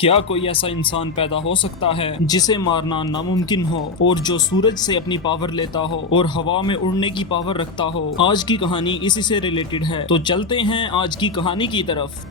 کیا کوئی ایسا انسان پیدا ہو سکتا ہے جسے مارنا ناممکن ہو اور جو سورج سے اپنی پاور لیتا ہو اور ہوا میں اڑنے کی پاور رکھتا ہو؟ آج کی کہانی اسی سے ریلیٹڈ ہے، تو چلتے ہیں آج کی کہانی کی طرف۔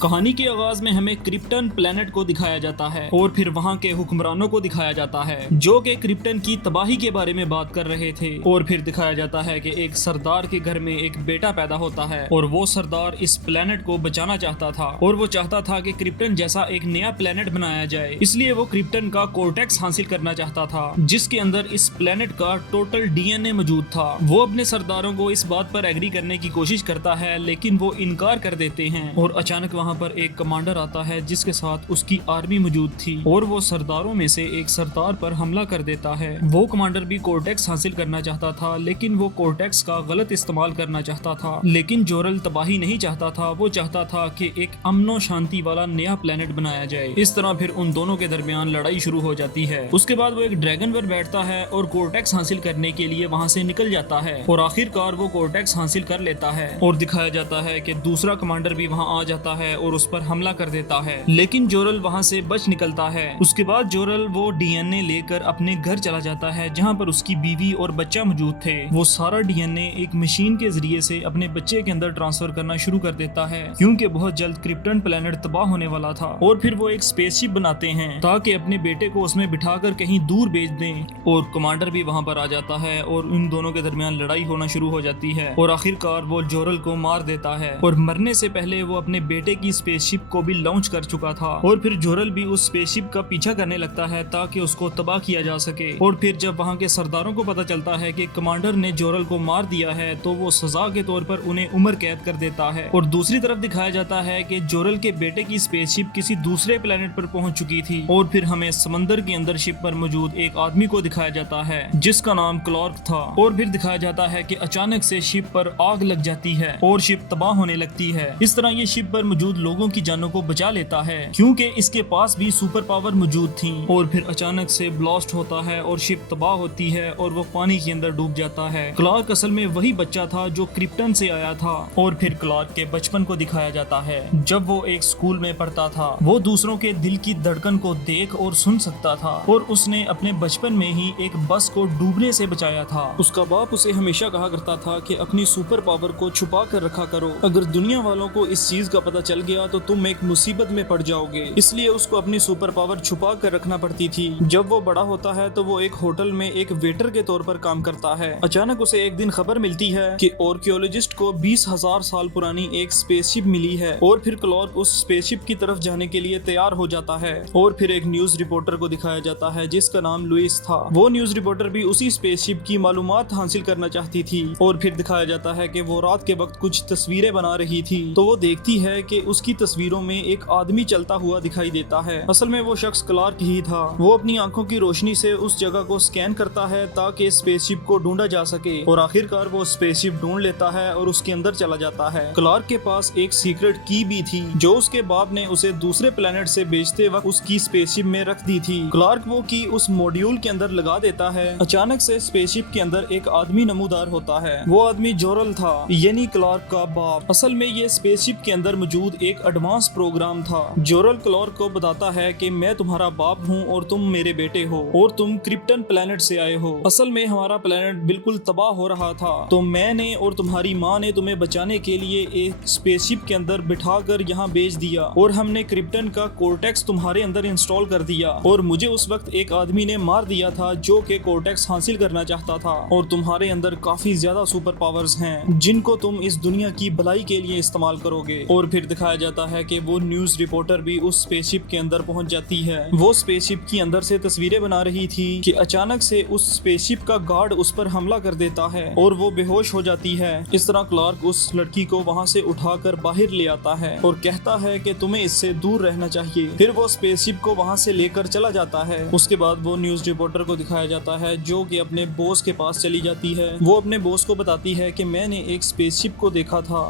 کہانی کے آغاز میں ہمیں کرپٹن پلانٹ کو دکھایا جاتا ہے اور پھر وہاں کے حکمرانوں کو دکھایا جاتا ہے جو کہ کرپٹن کی تباہی کے بارے میں بات کر رہے تھے، اور پھر دکھایا جاتا ہے کہ ایک سردار کے گھر میں ایک بیٹا پیدا ہوتا ہے اور وہ سردار اس پلانٹ کو بچانا چاہتا تھا اور وہ چاہتا تھا کہ کرپٹن جیسا ایک نیا پلانٹ بنایا جائے، اس لیے وہ کرپٹن کا کورٹیکس حاصل کرنا چاہتا تھا جس کے اندر اس پلانٹ کا ٹوٹل ڈی این اے موجود تھا۔ وہ اپنے سرداروں کو اس بات پر ایگری کرنے کی کوشش کرتا ہے لیکن وہ انکار کر دیتے ہیں، اور اچانک وہاں پر ایک کمانڈر آتا ہے جس کے ساتھ اس کی آرمی موجود تھی اور وہ سرداروں میں سے ایک سردار پر حملہ کر دیتا ہے۔ وہ کمانڈر بھی کورٹیکس حاصل کرنا چاہتا تھا لیکن وہ کورٹیکس کا غلط استعمال کرنا چاہتا تھا، لیکن جورل تباہی نہیں چاہتا تھا، وہ چاہتا تھا کہ ایک امن و شانتی والا نیا پلانٹ بنایا جائے۔ اس طرح پھر ان دونوں کے درمیان لڑائی شروع ہو جاتی ہے۔ اس کے بعد وہ ایک ڈریگن پر بیٹھتا ہے اور کورٹیکس حاصل کرنے کے لیے وہاں سے نکل جاتا ہے، اور آخر کار وہ کورٹیکس حاصل کر لیتا ہے، اور دکھایا جاتا ہے کہ دوسرا کمانڈر بھی وہاں آ جاتا ہے اور اس پر حملہ کر دیتا ہے، لیکن جورل وہاں سے بچ نکلتا ہے۔ اس کے بعد جورل وہ ڈی این اے لے کر اپنے گھر چلا جاتا ہے جہاں پر اس کی بیوی اور بچہ موجود تھے۔ وہ سارا ڈی این اے ایک مشین کے ذریعے سے اپنے بچے کے اندر ٹرانسفر کرنا شروع کر دیتا ہے کیونکہ بہت جلد کرپٹن پلانٹ تباہ ہونے والا تھا، اور پھر وہ ایک اسپیس شپ بناتے ہیں تاکہ اپنے بیٹے کو اس میں بٹھا کر کہیں دور بھیج دیں، اور کمانڈر بھی وہاں پر آ جاتا ہے اور ان دونوں کے درمیان لڑائی ہونا شروع ہو جاتی ہے، اور آخر کار وہ جورل کو مار دیتا ہے، اور مرنے سے پہلے وہ اپنے بیٹے کی اسپیس شپ کو بھی لانچ کر چکا تھا، اور پھر جورل بھی اس اسپیس شپ کا پیچھا کرنے لگتا ہے تاکہ اس کو تباہ کیا جا سکے۔ اور پھر جب وہاں کے سرداروں کو پتہ چلتا ہے کہ کمانڈر نے جورل کو مار دیا ہے تو وہ سزا کے طور پر انہیں عمر قید کر دیتا ہے، اور دوسری طرف دکھایا جاتا ہے کہ جورل کے بیٹے کی اسپیس شپ کسی دوسرے پلانٹ پر پہنچ چکی تھی، اور پھر ہمیں سمندر کے اندر شپ پر موجود ایک آدمی کو دکھایا جاتا ہے جس کا نام کلارک تھا، اور پھر دکھایا جاتا ہے کہ اچانک سے شپ پر آگ لگ جاتی ہے اور شپ تباہ ہونے لگتی ہے۔ اس طرح یہ شپ پر موجود لوگوں کی جانوں کو بچا لیتا ہے کیونکہ اس کے پاس بھی سپر پاور موجود تھی، اور پھر اچانک سے بلاسٹ ہوتا ہے اور شپ تباہ ہوتی ہے اور وہ پانی کے اندر ڈوب جاتا ہے۔ کلارک اصل میں وہی بچہ تھا جو کرپٹن سے آیا تھا، اور پھر کلارک کے بچپن کو دکھایا جاتا ہے جب وہ ایک اسکول میں پڑھتا تھا۔ وہ دوسروں کے دل کی دھڑکن کو دیکھ اور سن سکتا تھا، اور اس نے اپنے بچپن میں ہی ایک بس کو ڈوبنے سے بچایا تھا۔ اس کا باپ اسے ہمیشہ کہا کرتا تھا کہ اپنی سپر پاور کو چھپا کر رکھا کرو، اگر دنیا والوں کو اس چیز کا پتہ چل گیا تو تم ایک مصیبت میں پڑ جاؤ گے، اس لیے اس کو اپنی سپر پاور چھپا کر رکھنا پڑتی تھی۔ جب وہ بڑا ہوتا ہے تو وہ ایک ہوٹل میں ایک ویٹر کے طور پر کام کرتا ہے۔ اچانک اسے ایک دن خبر ملتی ہے کہ آرکیولوجسٹ کو 20,000 سال پرانی ایک اسپیس شپ ملی ہے، اور پھر کلارک اس اسپیس شپ کی طرف جانے کے لیے تیار ہو جاتا ہے، اور پھر ایک نیوز رپورٹر کو دکھایا جاتا ہے جس کا نام لوئس تھا۔ وہ نیوز رپورٹر بھی اسی اسپیس شپ کی معلومات حاصل کرنا چاہتی تھی، اور پھر دکھایا جاتا ہے کہ وہ رات کے وقت کچھ تصویریں بنا رہی تھی تو وہ دیکھتی ہے کہ اس کی تصویروں میں ایک آدمی چلتا ہوا دکھائی دیتا ہے۔ اصل میں وہ شخص کلارک ہی تھا۔ وہ اپنی آنکھوں کی روشنی سے اس جگہ کو سکین کرتا ہے تاکہ اسپیس شپ کو ڈھونڈا جا سکے، اور آخر کار وہ اسپیس شپ ڈھونڈ لیتا ہے اور اس کے اندر چلا جاتا ہے۔ کلارک کے پاس ایک سیکرٹ کی بھی تھی جو اس کے باپ نے اسے دوسرے پلانٹ سے بھیجتے وقت اس کی اسپیس شپ میں رکھ دی تھی۔ کلارک وہ کی اس موڈیول کے اندر لگا دیتا ہے۔ اچانک سے اسپیس شپ کے اندر ایک آدمی نمودار ہوتا ہے، وہ آدمی جورل تھا، یعنی کلارک کا باپ۔ اصل میں یہ اسپیس شپ کے اندر موجود ایک ایڈوانس پروگرام تھا۔ جورل کلارک کو بتاتا ہے کہ میں تمہارا باپ ہوں اور تم میرے بیٹے ہو، اور تم کرپٹن پلانٹ سے آئے ہو۔ اصل میں ہمارا پلانٹ بالکل تباہ ہو رہا تھا تو میں نے اور تمہاری ماں نے تمہیں بچانے کے لیے ایک اسپیس شپ کے اندر بٹھا کر یہاں بھیج دیا، اور ہم نے کرپٹن کا کورٹیکس تمہارے اندر انسٹال کر دیا، اور مجھے اس وقت ایک آدمی نے مار دیا تھا جو کہ کورٹیکس حاصل کرنا چاہتا تھا، اور تمہارے اندر کافی زیادہ سپر پاورز ہیں جن کو تم اس دنیا کی بھلائی کے لیے استعمال کرو گے۔ اور پھر دکھایا جاتا ہے کہ وہ نیوز رپورٹر بھی اس اسپیس شپ کے اندر پہنچ جاتی ہے۔ وہ اسپیس شپ کی اندر سے تصویریں بنا رہی تھی کہ اچانک سے اس اسپیس شپ کا گارڈ اس پر حملہ کر دیتا ہے اور وہ بے ہوش ہو جاتی ہے۔ اس طرح کلارک اس لڑکی کو وہاں سے اٹھا کر باہر لے آتا ہے اور کہتا ہے کہ تمہیں اس سے دور رہنا چاہیے۔ پھر وہ اسپیس شپ کو وہاں سے لے کر چلا جاتا ہے۔ اس کے بعد وہ نیوز رپورٹر کو دکھایا جاتا ہے جو کہ اپنے بوس کے پاس چلی جاتی ہے۔ وہ اپنے بوس کو بتاتی ہے کہ میں نے ایک اسپیس شپ کو دیکھا تھا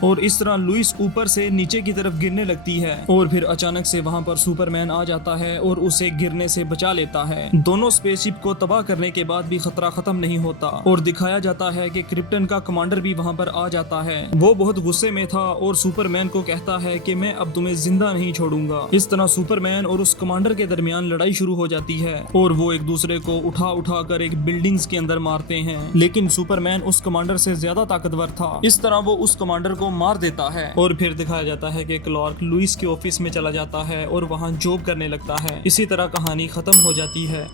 اور اس طرح لوئس اوپر سے نیچے کی طرف گرنے لگتی ہے اور پھر اچانک سے وہاں پر سپرمین آ جاتا ہے اور اسے گرنے سے بچا لیتا ہے۔ دونوں اسپیس شپ کو تباہ کرنے کے بعد بھی خطرہ ختم نہیں ہوتا اور دکھایا جاتا ہے کہ کرپٹن کا کمانڈر بھی وہاں پر آ جاتا ہے۔ وہ بہت غصے میں تھا اور سپرمین کو کہتا ہے کہ میں اب تمہیں زندہ نہیں چھوڑوں گا۔ اس طرح سپرمین اور اس کمانڈر کے درمیان لڑائی شروع ہو جاتی ہے اور وہ ایک دوسرے کو اٹھا کر ایک بلڈنگز کے اندر مارتے ہیں، لیکن سپرمین اس کمانڈر سے زیادہ طاقتور تھا۔ اس طرح وہ اس کمانڈر کو مار دیتا ہے اور پھر دکھایا جاتا ہے کہ کلارک لوئس کے آفس میں چلا جاتا ہے اور وہاں جاب کرنے لگتا ہے۔ اسی طرح کہانی ختم ہو جاتی ہے۔